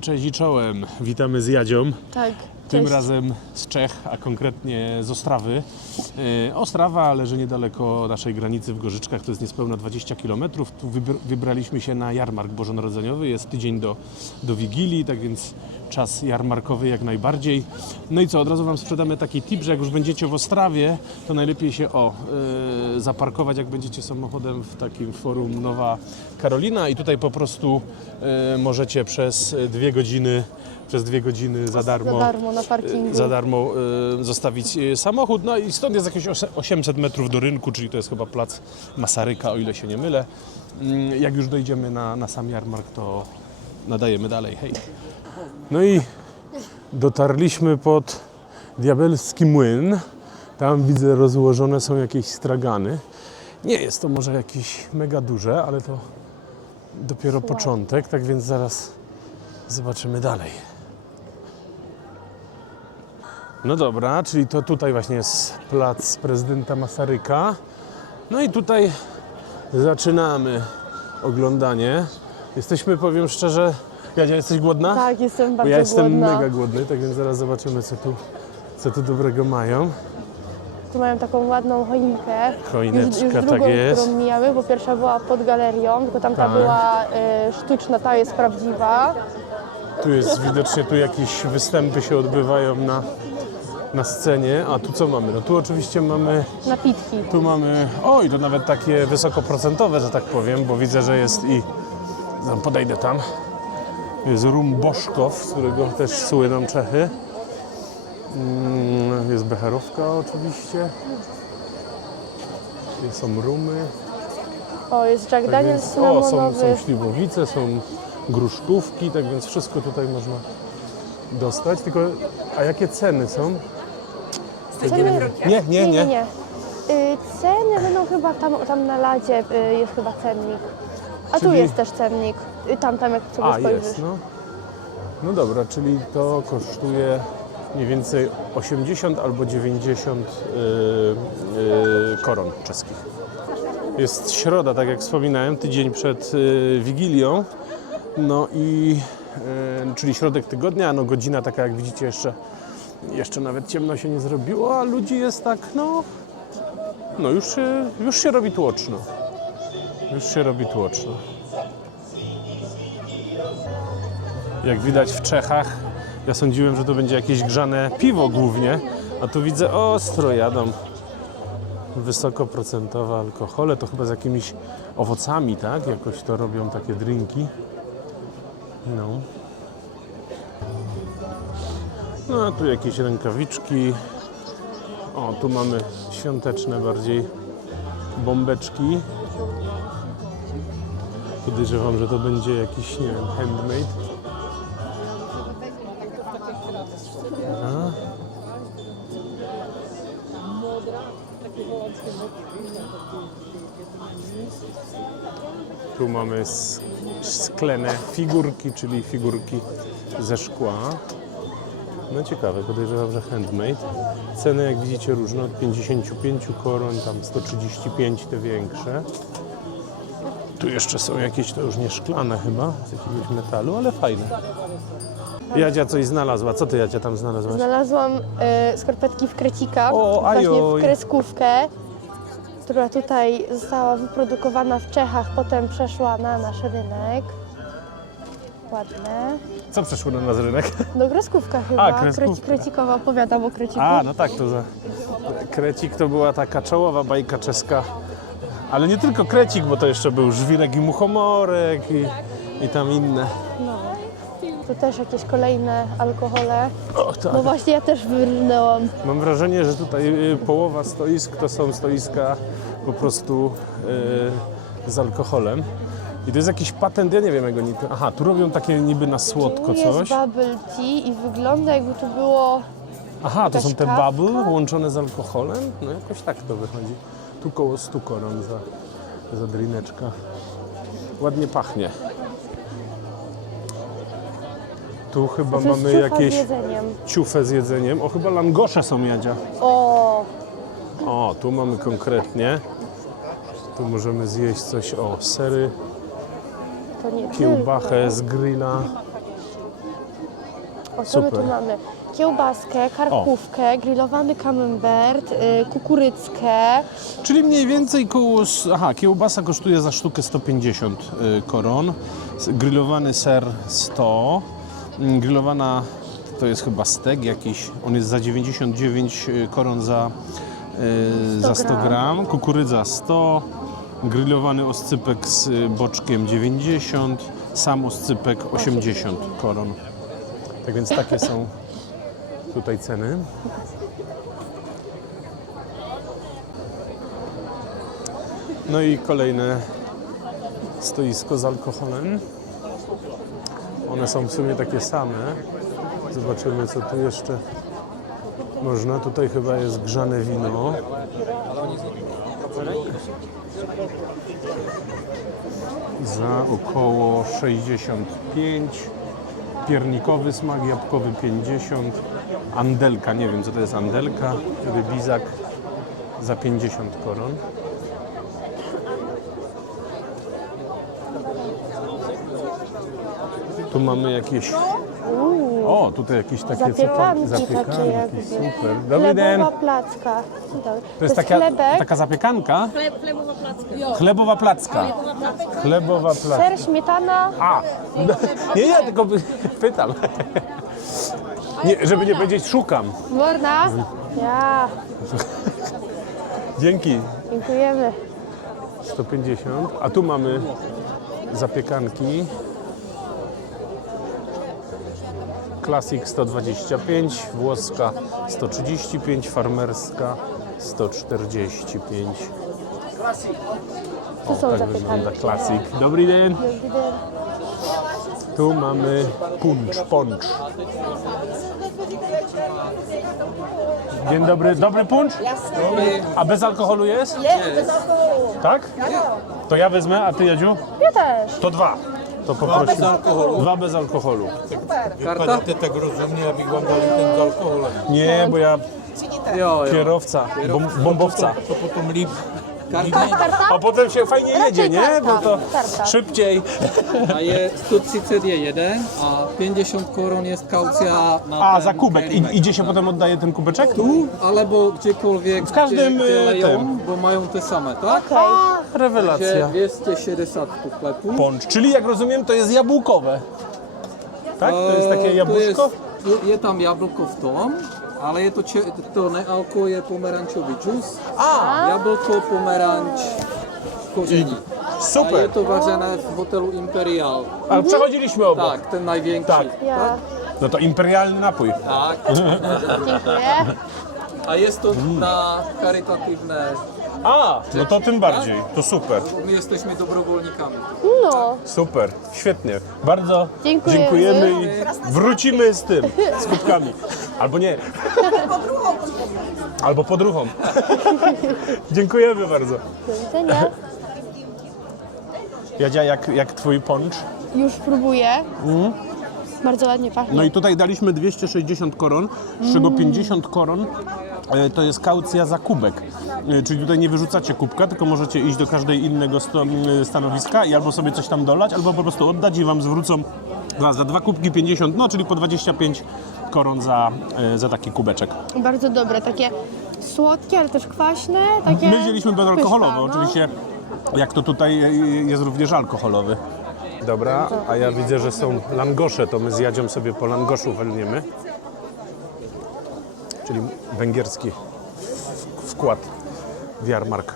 Cześć i czołem. Witamy z Jadzią. Tak. Tym cześć. razem z Czech, a konkretnie z Ostrawy. Yy, Ostrawa leży niedaleko naszej granicy w Gorzyczkach, to jest niespełna 20 km. Tu wybr- wybraliśmy się na jarmark bożonarodzeniowy, jest tydzień do, do Wigilii, tak więc czas jarmarkowy jak najbardziej. No i co, od razu Wam sprzedamy taki tip, że jak już będziecie w Ostrawie, to najlepiej się o, yy, zaparkować, jak będziecie samochodem w takim forum Nowa Karolina i tutaj po prostu yy, możecie przez dwie godziny przez dwie godziny za darmo, Za darmo na parkingu. za darmo y, zostawić y, samochód. No i stąd jest jakieś ose- 800 metrów do rynku, czyli to jest chyba plac Masaryka, o ile się nie mylę. Mm, Jak już dojdziemy na, na sam jarmark, to nadajemy dalej. Hej. No i dotarliśmy pod Diabelski Młyn. Tam widzę rozłożone są jakieś stragany. Nie jest to może jakieś mega duże, ale to dopiero początek, tak więc zaraz zobaczymy dalej. No dobra, czyli to tutaj właśnie jest plac prezydenta Masaryka. No i tutaj zaczynamy oglądanie. Jesteśmy, powiem szczerze, Jadzia, jesteś głodna? Tak, jestem Bo bardzo ja jestem głodna. mega głodny, tak więc zaraz zobaczymy, co tu, co tu dobrego mają. Tu mają taką ładną choinkę. Choineczka, już, już tak drugą, jest. którą mijamy, bo pierwsza była pod galerią, tylko tamta Tak. była y, sztuczna, ta jest prawdziwa. Tu jest widocznie, tu jakieś występy się odbywają na, na scenie. A tu co mamy? No tu oczywiście mamy Napitki. Tu mamy, oj, to nawet takie wysokoprocentowe, że tak powiem, bo widzę, że jest i, no, podejdę tam, jest rum Boszkow, z którego też słyną Czechy. Mm, Jest becherowka oczywiście. Są rumy. O, jest Jack Tak Daniels więc, o, są, są śliwowice, są gruszkówki, tak więc wszystko tutaj można dostać. Tylko, a jakie ceny są? Ceny, Nie, nie, nie, nie. nie. nie. Y, ceny będą chyba tam, tam na ladzie, y, jest chyba cennik. A tu Czyli- jest też cennik. Y, tam, tam jak sobie A, spojrzysz. jest, no. No dobra, czyli to kosztuje mniej więcej 80 albo 90 yy, yy, koron czeskich. Jest środa, tak jak wspominałem, tydzień przed yy, Wigilią. No i yy, czyli środek tygodnia, no godzina taka jak widzicie jeszcze, jeszcze nawet ciemno się nie zrobiło, a ludzi jest tak, no, no już się, już się robi tłoczno. Już się robi tłoczno. Jak widać w Czechach, ja sądziłem, że to będzie jakieś grzane piwo głównie, a tu widzę ostro jadą wysokoprocentowe alkohole, to chyba z jakimiś owocami, tak? Jakoś to robią takie drinki. No. No, a tu jakieś rękawiczki. O, tu mamy świąteczne bardziej bombeczki. Podejrzewam, że to będzie jakiś, nie wiem, handmade. Tu mamy sklene figurki, czyli figurki ze szkła. No ciekawe, podejrzewam, że handmade. Ceny jak widzicie różne, od 55 koron, tam 135 te większe. Tu jeszcze są jakieś, to już nie szklane chyba, z jakiegoś metalu, ale fajne. Jadzia coś znalazła. Co ty Jadzia tam znalazłaś? Znalazłam y, skarpetki w krecika, O, właśnie ajoj. w kreskówkę, która tutaj została wyprodukowana w Czechach, potem przeszła na nasz rynek. Ładne. Co przeszło na nas rynek? No kreskówka chyba, A, kreskówka. Kreci, krecikowa, opowiadam o kreciku. A, no tak, to za... Krecik to była taka czołowa bajka czeska. Ale nie tylko Krecik, bo to jeszcze był Żwirek i Muchomorek i, i tam inne. Tu też jakieś kolejne alkohole. O, tak. No właśnie, ja też wyrnęłam. Mam wrażenie, że tutaj y, połowa stoisk to są stoiska po prostu y, z alkoholem. I to jest jakiś patent, ja nie wiem jak oni. Aha, tu robią takie niby na słodko Tu jest coś. bubble tea i wygląda jakby to było... Aha, to są te jakaś bubble kawka? łączone z alkoholem? No jakoś tak to wychodzi. Tu koło 100 koron za, za drineczka. Ładnie pachnie. Tu chyba To jest mamy z jakieś jedzeniem. ciufę z jedzeniem. O, chyba langosze są jadzia. O, O, tu mamy konkretnie. Tu możemy zjeść coś, o, sery, to nie kiełbachę z grilla. O, co my tu Super. mamy? Kiełbaskę, karkówkę, grillowany camembert, y, kukuryckę. Czyli mniej więcej koło... s- Aha, kiełbasa kosztuje za sztukę 150 y, koron. S- Grillowany ser 100. Mm, Grillowana to jest chyba stek jakiś. On jest za 99 y, koron za, y, za 100 gram. gram. Kukurydza 100. Grillowany oscypek z y, boczkiem 90. Sam oscypek 80 koron. Tak więc takie są tutaj ceny. No i kolejne stoisko z alkoholem. One są w sumie takie same. Zobaczymy, co tu jeszcze można. Tutaj chyba jest grzane wino. Za około 65. Piernikowy smak, jabłkowy 50. Andelka, nie wiem co to jest andelka. Rybizak za 50 koron. Tu mamy jakieś. O, tutaj jakieś takie co to- Zapiekanki takie zapiekanki. jakby. Super. Dobry dzień. Chlebowa placka. Dobry. To jest taka, chlebek, taka zapiekanka? Chleb, chlebowa placka. Chlebowa placka. Chlebowa placka. ser, śmietana. A, no, nie, nie, tylko py- pytam. Nie, żeby nie powiedzieć szukam. Morna. Ja, Dzięki. dziękujemy. 150. A tu mamy zapiekanki. Classic 125, włoska 135, farmerska 145. Tu są tak wygląda Classic. Dobry dzień. Tu mamy puncz, poncz. Dzień dobry, dobry puncz? A bez alkoholu jest? Jest, bez alkoholu. Tak? To ja wezmę, a ty Jadziu? Ja też. To dwa. To poprosimy. Dwa bez alkoholu. Dwa bez alkoholu. Karta? Ty tak rozumnie, aby wam dali ten z alkoholem. Nie, bo ja Jo, jo. kierowca, bom, bombowca. To potem lip. A potem się fajnie jedzie, nie? Bo to szybciej. A je 130 je jeden a 50 koron jest kaucja na A, ten za kubek. I, idzie się potem oddaje ten kubeczek? Tu albo gdziekolwiek, W każdym, gdzie, gdzie e, leją, tym. bo mają te same, tak? Okej. Rewelacja. 260 sklepów. Poncz, czyli jak rozumiem, to jest jabłkowe. Tak? To jest takie E, jabłuszko? To jest, je tam jabłko v tom, ale je to, če, to nealko je pomerančový džus, A, jablko, pomeranč, koření. A je super. to vařené v hotelu Imperial. A przechodziliśmy obok. Tak, ten największy. Tak. Ja. No to imperialny napój. Tak. Dziękuję. A jest to na charytatywne. A, no to tym bardziej. To super. My jesteśmy dobrowolnikami. No, Super, świetnie. Bardzo Dziękujemy. dziękujemy i wrócimy z tym, z kubkami. Albo nie. Albo podruchą. Dziękujemy bardzo. do widzenia. Jadzia, jak, jak twój poncz? Już próbuję. Bardzo ładnie pachnie. No i tutaj daliśmy 260 koron, z czego 50 koron to jest kaucja za kubek. E, Czyli tutaj nie wyrzucacie kubka, tylko możecie iść do każdej innego stanowiska i albo sobie coś tam dolać, albo po prostu oddać i wam zwrócą za, za dwa kubki 50, no czyli po 25 koron za, e, za taki kubeczek. Bardzo dobre, takie słodkie, ale też kwaśne. Takie My wzięliśmy bezalkoholowe, no. oczywiście jak to tutaj e, jest również alkoholowy. Dobra, a ja widzę, że są langosze, to my z Jadzią sobie po langoszu walniemy. Czyli węgierski wkład w jarmark.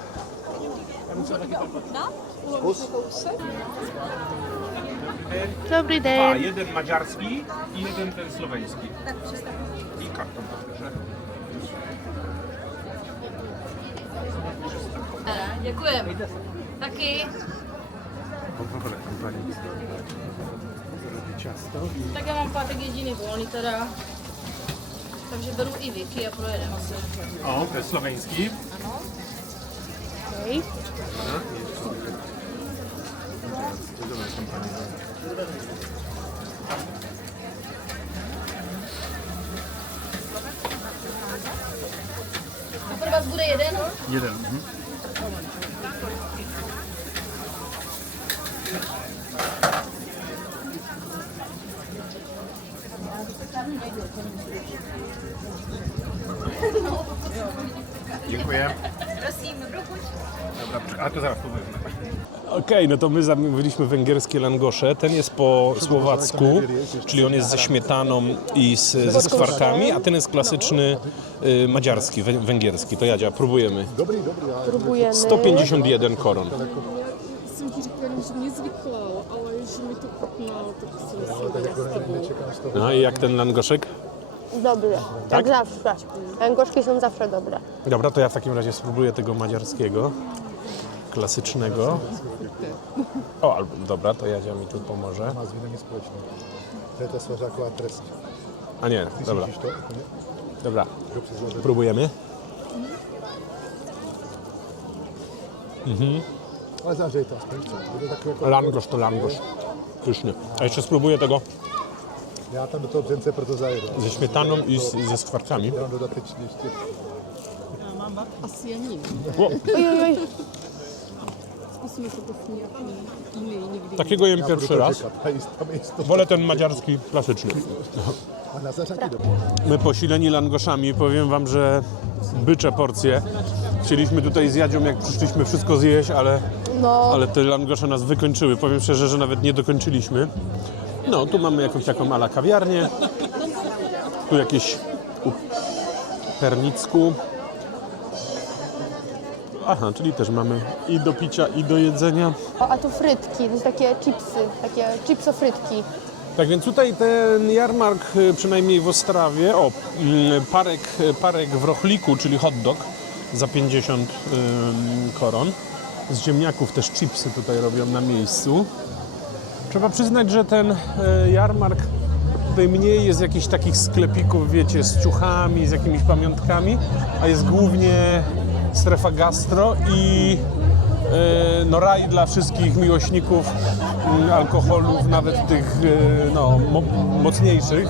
Dobry A, dzień. jeden madziarski i jeden ten słoweński. I karton poproszę. Děkujeme. Taky. Poproszę pani. Zrobi ciasto. Tak já mám pátek jediný volný teda. Takže beru i Vicky a projedeme asi. O, to jest słoweński. Okej. A pro vás bude jeden? Jeden. Mhm. A to zaraz spróbujemy. Okej, no to my zamówiliśmy węgierskie langosze. Ten jest po słowacku, czyli on jest ze śmietaną i z, ze skwarkami, a ten jest klasyczny y, madziarski, wę- węgierski. To Jadzia, próbujemy. Próbujemy. 151 koron. zvyklá, ale mi to tak tebou. No i jak ten langoszek? Dobre, Tak? jak zawsze. Węgorszki są zawsze dobre. Dobra, to ja w takim razie spróbuję tego madziarskiego, klasycznego. O, albo, dobra, to Jadzia mi tu pomoże. Má s vínem společné. To je ta svařáková trest. A nie, dobra, to? dobra, próbujemy. Ale zahřeji to jako... Langosz to langosz. Pyszny. A jeszcze spróbuję tego Já tam proto zajedu. ze śmietaną i z, ze skwarkami. Oj, oj, oj. Jiný někdy. Takiego jem pierwszy raz. Wolę ten madziarski klasyczny. My posileni langoszami, powiem wam, że bycze porcje. Chcieliśmy tutaj z Jadzią, jak przyszliśmy, wszystko zjeść, ale, No, ale te langosze nas wykończyły. Powiem szczerze, że nawet nie dokończyliśmy. No, tu mamy jakąś taką ala kawiarnię. Tu jakieś u Pernicku. Aha, czyli też mamy i do picia, i do jedzenia. O, a tu frytki, to są takie chipsy, takie chipsofrytki. Tak więc tutaj ten jarmark, y, przynajmniej w Ostrawie, o, mm, parek, parek w rochliku, czyli hot dog za 50 ym, koron. Z ziemniaków też chipsy tutaj robią na miejscu. Trzeba przyznać, że ten y, jarmark tutaj mniej jest jakichś takich sklepików, wiecie, z ciuchami, z jakimiś pamiątkami, a jest głównie strefa gastro i e, no raj dla wszystkich miłośników mm, alkoholów, nawet tych e, no, mo mocniejszych,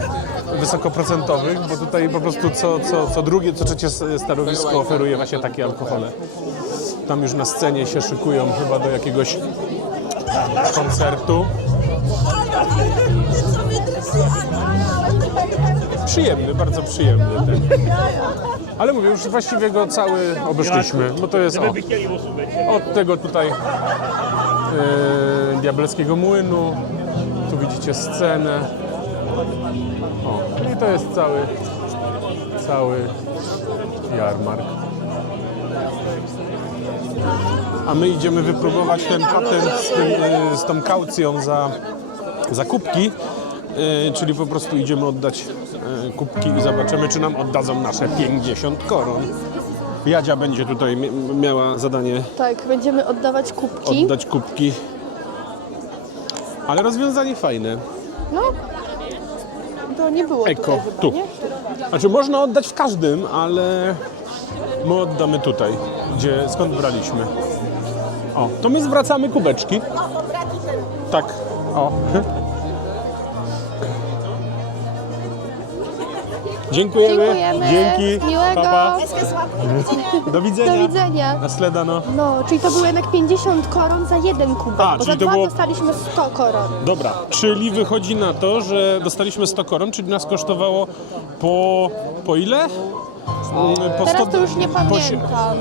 wysokoprocentowych, bo tutaj po prostu co, co, co drugie, co trzecie s- stanowisko oferuje właśnie takie alkohole. Tam już na scenie się szykują chyba do jakiegoś koncertu. Przyjemny, bardzo przyjemny ten. Ale mówię, już właściwie go cały obeszliśmy, bo to jest o, od tego tutaj e, diabelskiego młynu. Tu widzicie scenę. O, i to jest cały, cały jarmark. A my idziemy wypróbować ten patent z, tym, e, z tą kaucją za, za kubki. E, czyli po prostu idziemy oddać e, kubki i zobaczymy, czy nam oddadzą nasze 50 koron. Jadzia będzie tutaj mi- miała zadanie Tak, będziemy oddawać kubki. oddać kubki. Ale rozwiązanie fajne. No, to nie było Eko, tutaj chyba, tu. nie? Znaczy można oddać w każdym, ale my oddamy tutaj, gdzie skąd braliśmy. O, to my zwracamy kubeczki. Tak. O. Dziękujemy. Dziękujemy. Dzięki. Miłego. Pa, pa. Do widzenia. Do widzenia. Na sledano. No, czyli to było jednak 50 koron za jeden kubek, A, bo czyli za to dwa było- dostaliśmy 100 koron. Dobra, czyli wychodzi na to, że dostaliśmy 100 koron, czyli nas kosztowało po, po ile? Mm, Po Teraz 100 to już nie po, sie- pamiętam.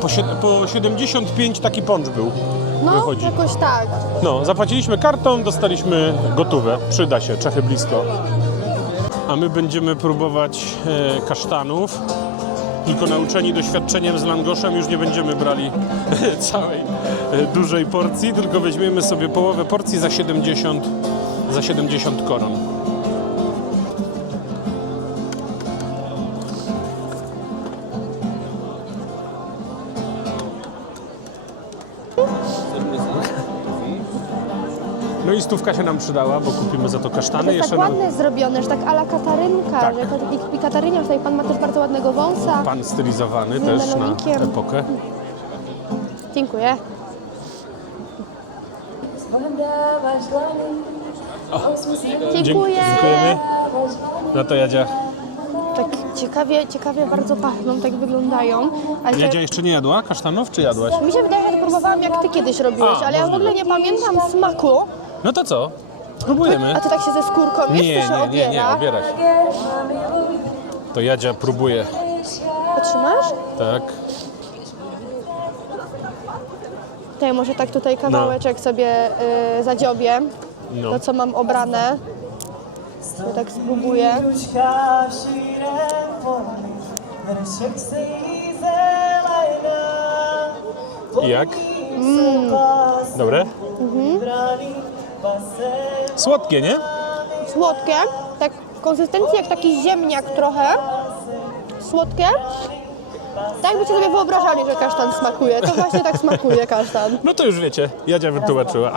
po, sie- po 75 taki poncz był. No, wychodzi. jakoś tak. No, zapłaciliśmy kartą, dostaliśmy gotowe. Przyda się, Czechy blisko. A my będziemy próbować e, kasztanów. Tylko nauczeni doświadczeniem z langoszem już nie będziemy brali całej e, dużej porcji, tylko weźmiemy sobie połowę porcji za 70, za 70 koron. I stówka się nam przydała, bo kupimy za to To kasztany. jest Jeszcze tak ładne zrobione, że tak ala Katarynka, Tak. że Katarynia, tutaj pan ma też bardzo ładnego wąsa. pan stylizowany Z też na melonikiem. epokę. Dziękuję. Dziękuję. Dziękujemy. No to Jadzia. Tak ciekawie, ciekawie bardzo pachną, tak wyglądają. Ale Jadzia jeszcze nie jadła kasztanów, czy jadłaś? mi się wydaje, że to próbowałam jak ty kiedyś robiłeś, A, ale ja w ogóle nie pamiętam smaku. No to co? Spróbujemy. A to tak się ze skórką Nie, się nie, nie, nie, obiera. obierać. To Jadzia próbuje. Potrzymasz? Tak. Ja może tak tutaj kawałeczek sobie y, zadziobię. No. To, co mam obrane. Ja tak spróbuję. I jak? Dobre? Słodkie, nie? Słodkie, tak w konsystencji jak taki ziemniak trochę. Słodkie. Tak byście sobie wyobrażali, że kasztan smakuje. To właśnie tak smakuje kasztan. No to już wiecie, Jadzia wytłumaczyła.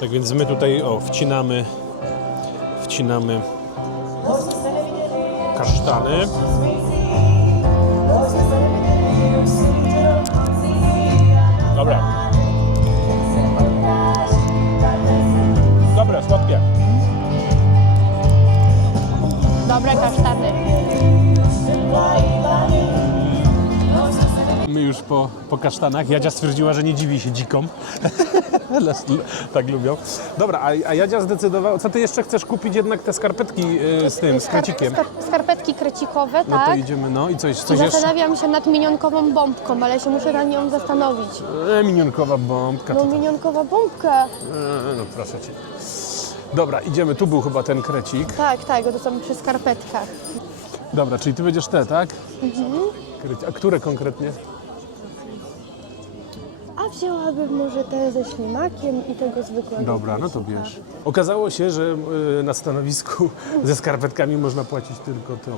tak więc my tutaj, o, wcinamy, wcinamy kasztany. Dobra. Dobre kasztany. My już po, po kasztanach. Jadzia stwierdziła, że nie dziwi się dzikom. tak lubią. Dobra, a, a Jadzia zdecydowała, co ty jeszcze chcesz kupić jednak te skarpetki y, z tym, z krecikiem. Skar- skarpetki krecikowe, No to tak. idziemy, no i coś, coś jeszcze? zastanawiam się nad minionkową bombką, ale się muszę na nią zastanowić. E, minionkowa bombka. No to- minionkowa bombka. E, no proszę cię. Dobra, idziemy, tu był chyba ten krecik. Tak, tak, to są przy skarpetkach. Dobra, czyli ty będziesz te, tak? Mhm. Kreci- A które konkretnie? A wzięłabym może te ze ślimakiem i tego zwykłego. Dobra, no to krecika. bierz. Okazało się, że y, na stanowisku ze skarpetkami można płacić tylko tą,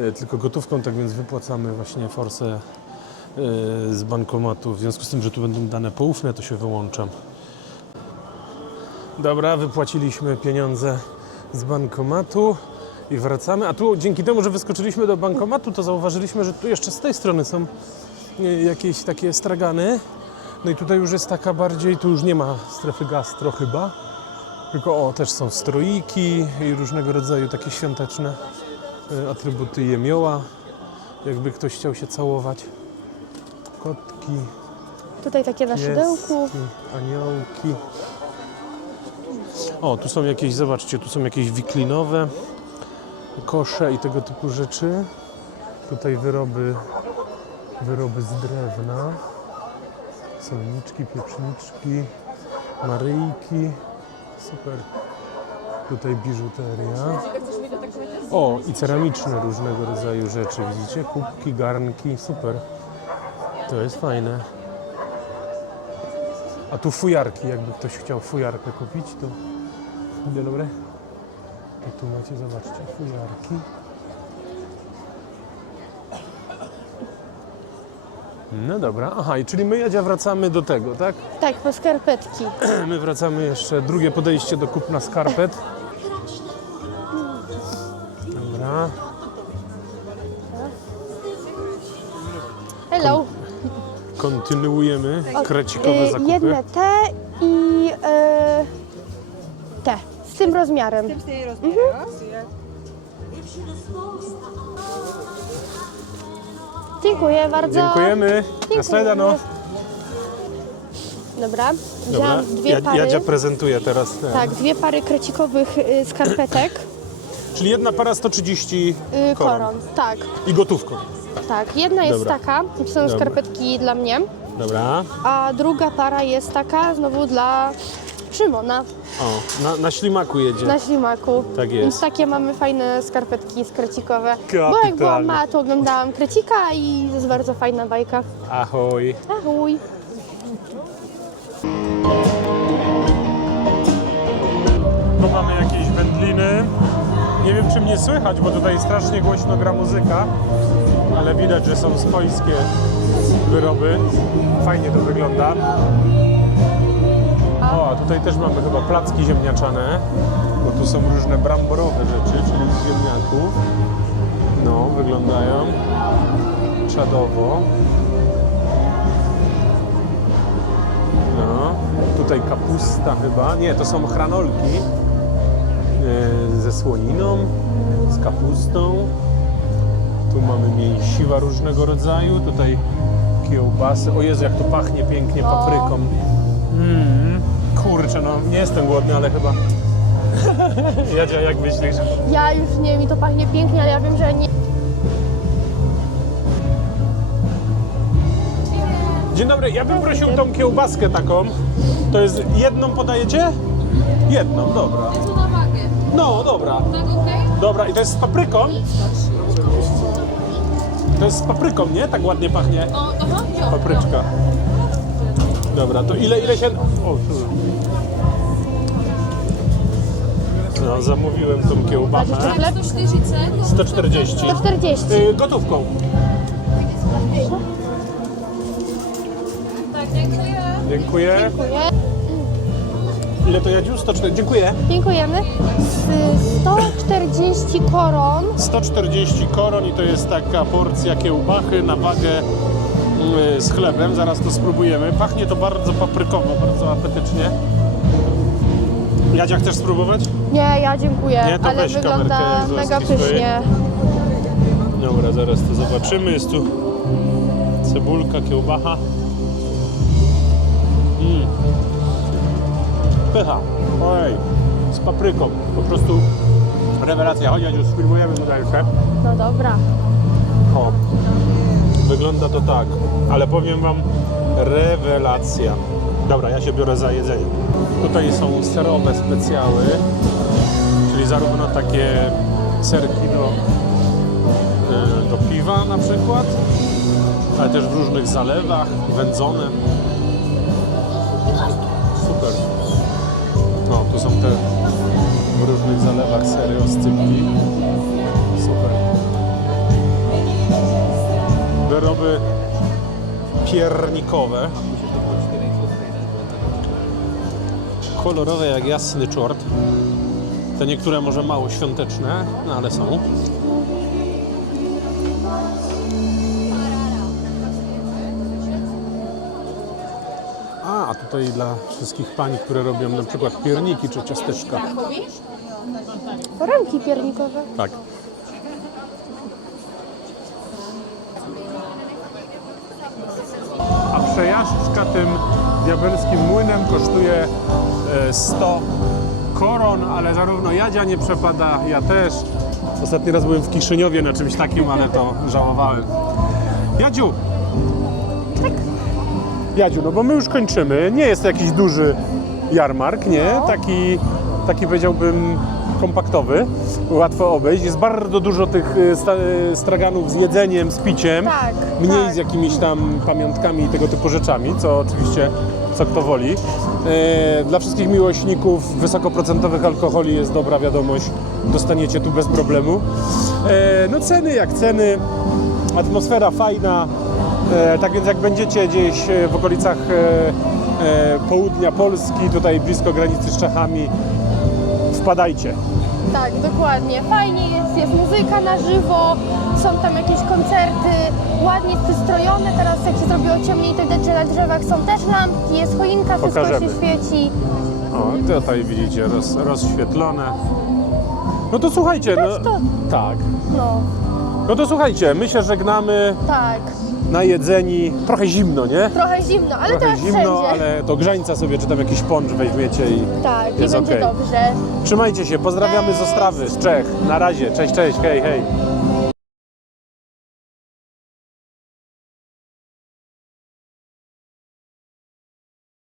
y, tylko gotówką, tak więc wypłacamy właśnie forsę y, z bankomatu. W związku z tym, że tu będą dane poufne, to się wyłączam. Dobra, wypłaciliśmy pieniądze z bankomatu i wracamy. A tu dzięki temu, że wyskoczyliśmy do bankomatu, to zauważyliśmy, że tu jeszcze z tej strony są y, jakieś takie stragany. No i tutaj już jest taka bardziej, tu już nie ma strefy gastro chyba. Tylko o, też są stroiki i różnego rodzaju takie świąteczne y, atrybuty jemioła. Jakby ktoś chciał się całować. Kotki, Tutaj takie na szydełku. aniołki. O, tu są jakieś, zobaczcie, tu są jakieś wiklinowe kosze i tego typu rzeczy. Tutaj wyroby, wyroby z drewna. Solniczki, pieczniczki, maryjki. Super. Tutaj biżuteria. O, i ceramiczne różnego rodzaju rzeczy, widzicie? Kubki, garnki, super. To jest fajne. A tu fujarki, jakby ktoś chciał fujarkę kupić, to... Dzień dobry. To tu macie, zobaczcie, fujarki. No dobra, aha, i czyli my Jadzia wracamy do tego, tak? Tak, po skarpetki. My wracamy jeszcze, drugie podejście do kupna skarpet. Dobra, Hello. kontynuujemy krecikowe Y, zakupy. jedne te Z tym rozmiarem. Dziękuję bardzo. Dziękujemy. Na Dziękuję. sledano. Dobra, Dobra, wziąłam dwie Ja- pary. Jadzia prezentuje teraz. Ten. Tak, dwie pary krecikowych y, skarpetek. Czyli jedna para 130 Y, koron. koron. Tak, I gotówką. tak. Jedna jest Dobra. taka, to są Dobra. skarpetki dla mnie, Dobra. a druga para jest taka znowu dla Szymona O, na, na ślimaku jedzie. na ślimaku. Tak jest. Więc takie mamy fajne skarpetki skrecikowe. Bo jak Kapitalnie. byłam mała, to oglądałam krecika i to jest bardzo fajna bajka. Ahoj. Ahoj. Tu mamy jakieś wędliny. Nie wiem, czy mnie słychać, bo tutaj strasznie głośno gra muzyka, ale widać, że są swojskie wyroby. Fajnie to wygląda. O, a tutaj też mamy chyba placki ziemniaczane, bo tu są różne bramborowe rzeczy, czyli z ziemniaków. No, wyglądają czadowo. No, tutaj kapusta chyba. Nie, to są chranolki e, ze słoniną, z kapustą. Tu mamy mięsiwa różnego rodzaju. Tutaj kiełbasy. O Jezu, jak to pachnie pięknie papryką. Mm, kurczę, no nie jestem głodny, ale chyba... Jadzia, jak myślisz? Ja już nie, mi to pachnie pięknie, ale ja wiem, że nie. Dzień dobry, ja bym prosił tą kiełbaskę taką. To jest jedną podajecie? Jedną, dobra. Na wagę. No, dobra. Tak, okej? Dobra, i to jest z papryką? To jest z papryką, nie? Tak ładnie pachnie. O, aha, wziął. Papryczka. Dobra, to ile, ile się... O, tu. No, zamówiłem tą kiełbachę. Chleb 140 140. 140. Y, gotówką. Tak, dziękuję. Dziękuję. Ile to Jadziu? 140. Dziękuję. Dziękujemy. Z 140 koron. 140 koron i to jest taka porcja kiełbachy na wagę mm, z chlebem. Zaraz to spróbujemy. Pachnie to bardzo paprykowo, bardzo apetycznie. Jadzia, chcesz spróbować? Nie, ja dziękuję, Nie, to ale weź wygląda kamerkę, jak mega łaski swojej. pysznie. Dobra, zaraz to zobaczymy. Jest tu cebulka, kiełbacha. Mm. Pycha. Ojej, z papryką. Po prostu rewelacja. Chodź, już spróbujemy tutaj jeszcze. No dobra. O, wygląda to tak, ale powiem Wam, rewelacja. Dobra, ja się biorę za jedzenie. Tutaj są serowe specjały, czyli zarówno takie serki do, y, do piwa na przykład, ale też w różnych zalewach, wędzone. Super. No, tu są te w różnych zalewach sery oscypki. Super wyroby piernikowe. Kolorowe jak jasny czort. Te niektóre może mało świąteczne, no ale są. A, a tutaj dla wszystkich pań, które robią na przykład pierniki czy ciasteczka. Poranki piernikowe. Tak. A przejażdżka tym diabelskim młynem kosztuje 100 koron, ale zarówno Jadzia nie przepada, ja też. Ostatni raz byłem w Kiszyniowie na czymś takim, ale to żałowałem. Jadziu! Jadziu, no bo my już kończymy. Nie jest to jakiś duży jarmark, nie? Taki, taki powiedziałbym kompaktowy, łatwo obejść. Jest bardzo dużo tych sta- y, straganów z jedzeniem, z piciem. Tak, Mniej tak. z jakimiś tam pamiątkami i tego typu rzeczami, co oczywiście co kto woli. E, dla wszystkich miłośników wysokoprocentowych alkoholi jest dobra wiadomość. Dostaniecie tu bez problemu. E, no ceny jak ceny, atmosfera fajna. E, tak więc jak będziecie gdzieś w okolicach południa Polski, tutaj blisko granicy z Czechami, wpadajcie. Tak, dokładnie. Fajnie jest, jest muzyka na żywo, są tam jakieś koncerty, ładnie jest przystrojone. Teraz jak się zrobiło ciemniej, to widać, że na drzewach są też lampki, jest choinka, wszystko Pokażemy. się świeci. O, tutaj widzicie roz, rozświetlone. No to słuchajcie, no, to- tak. No, No to słuchajcie, my się żegnamy, tak. Najedzeni, trochę zimno, nie? Trochę zimno, ale Trochę teraz zimno, wszędzie. ale do grzańca sobie czy tam jakiś poncz weźmiecie i Tak, jest i będzie okej. dobrze. trzymajcie się, pozdrawiamy z Ostrawy, z Czech. Na razie, cześć, cześć, hej, hej.